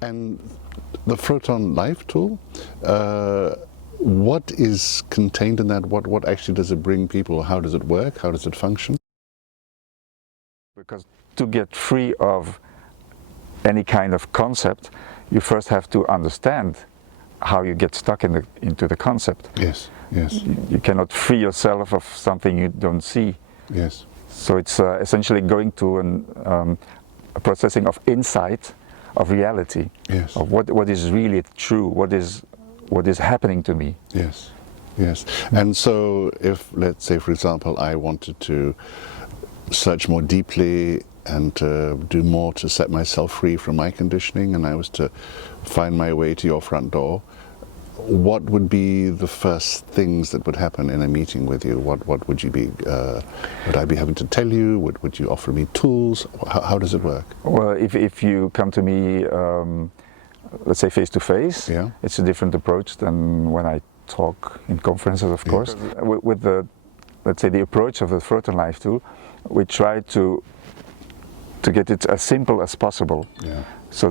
And the Froton Life Tool, what is contained in that? What actually does it bring people? How does it work? How does it function? Because to get free of any kind of concept, you first have to understand how you get stuck into the concept. Yes, yes. You cannot free yourself of something you don't see. Yes. So it's essentially going to a processing of insight, of reality, Yes. of what is really true, what is happening to me. Yes, yes. And so if, let's say, for example, I wanted to search more deeply and do more to set myself free from my conditioning, and I was to find my way to your front door, what would be the first things that would happen in a meeting with you? What would you be, would I be having to tell you? Would you offer me tools? How does it work? Well, if you come to me, let's say face to face, Yeah. it's a different approach than when I talk in conferences, of course. With the, let's say, the approach of the Froton Life Tool, we try to get it as simple as possible. Yeah. So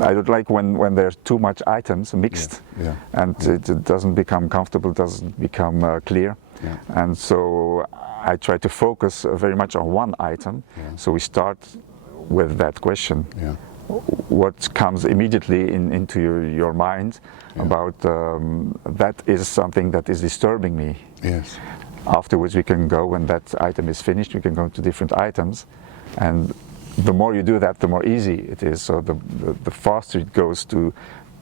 I don't like when there's too much items mixed, and it doesn't become comfortable, doesn't become clear. Yeah. And so I try to focus very much on one item. Yeah. So we start with that question. Yeah. What comes immediately into your mind about that is something that is disturbing me. Yes. Afterwards we can go, when that item is finished, we can go to different items, and the more you do that, the more easy it is. So the faster it goes to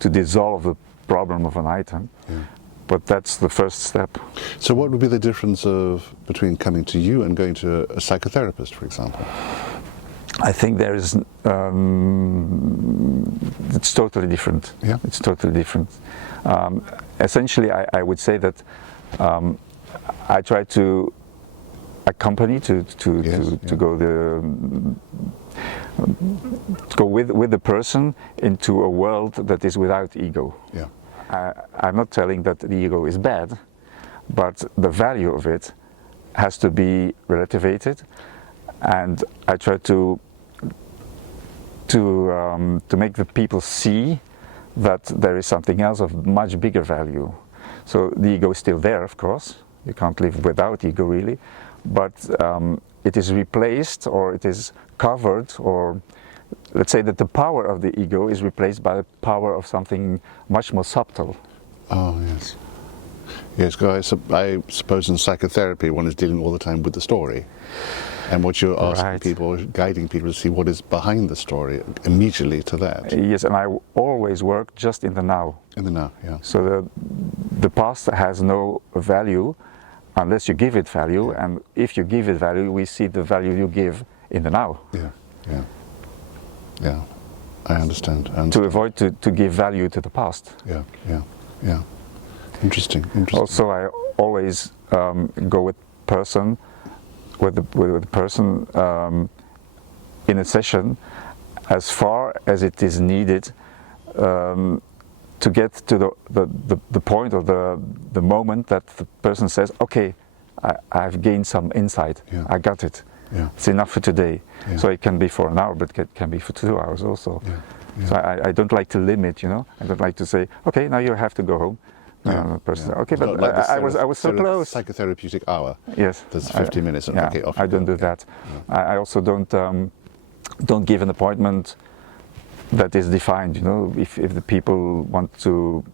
dissolve the problem of an item. Yeah. But that's the first step. So what would be the difference between coming to you and going to a psychotherapist, for example? I think there is, it's totally different. Yeah. It's totally different. Essentially, I would say that I try to accompany to go with the person into a world that is without ego. Yeah. I'm not telling that the ego is bad, but the value of it has to be relativated, and I try to make the people see that there is something else of much bigger value. So the ego is still there, of course. You can't live without ego, really, but it is replaced, or it is covered, or let's say that the power of the ego is replaced by the power of something much more subtle. Oh, yes. Yes, because I suppose in psychotherapy one is dealing all the time with the story. And what you're asking people, guiding people to see what is behind the story, immediately to that. Yes, and I always work just in the now. In the now, yeah. So the past has no value unless you give it value, and if you give it value, we see the value you give in the now. Yeah, yeah, yeah. I understand. To avoid to give value to the past. Yeah, yeah, yeah. Interesting, interesting. Also, I always go with the person in a session as far as it is needed to get to the point, or the moment that the person says, okay, I've gained some insight, I got it, it's enough for today. So it can be for an hour, but it can be for 2 hours also. So I don't like to limit, you know, I don't like to say, okay, now you have to go home. Okay, but like I was so close. Psychotherapeutic hour. Yes. There's 50 minutes. And okay, off I don't do that. I also don't give an appointment that is defined. You know, if the people want to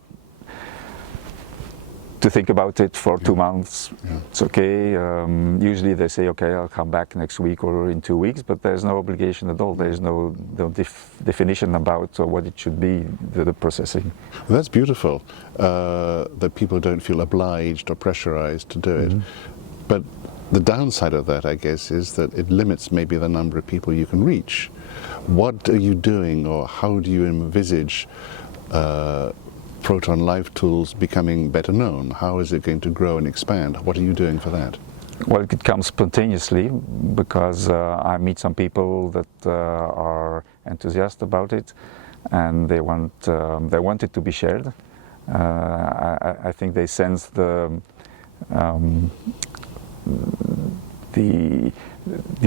think about it for 2 months, it's okay. Usually they say, okay, I'll come back next week or in 2 weeks, but there's no obligation at all. There's no definition about what it should be, the processing. Well, that's beautiful, that people don't feel obliged or pressurized to do it. But the downside of that, I guess, is that it limits maybe the number of people you can reach. What are you doing, or how do you envisage Froton Life Tools becoming better known? How is it going to grow and expand? What are you doing for that? Well, it comes spontaneously because I meet some people that are enthusiastic about it, and they want it to be shared. I think they sense the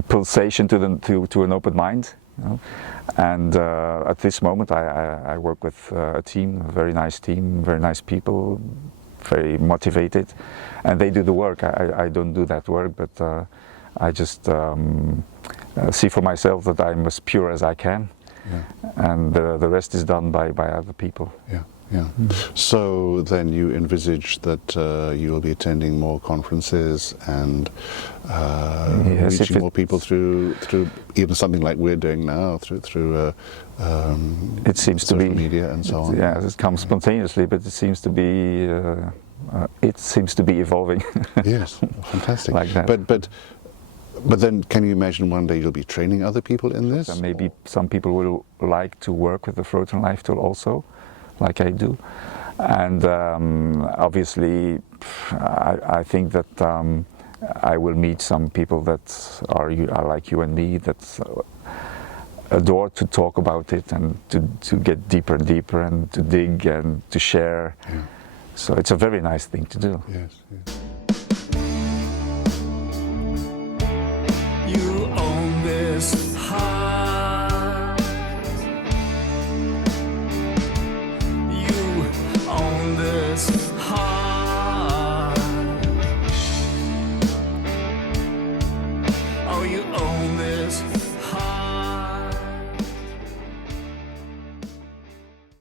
pulsation to an open mind You know? And at this moment, I work with a team, a very nice team, very nice people, very motivated, and they do the work. I don't do that work, but I just see for myself that I'm as pure as I can, and the rest is done by other people. Yeah. Yeah. So then you envisage that you will be attending more conferences and Yes, reaching more people through even something like we're doing now, through it seems to social be media and so on. Yeah, it comes spontaneously, but it seems to be evolving. Yes, fantastic. Like that. But then, can you imagine one day you'll be training other people in this? And maybe some people will like to work with the Froton Life Tool also, like I do. And obviously, I think that I will meet some people that are like you and me, that adore to talk about it and to get deeper and deeper and to dig and to share. Yeah. So it's a very nice thing to do. Yes, yes. You own this heart.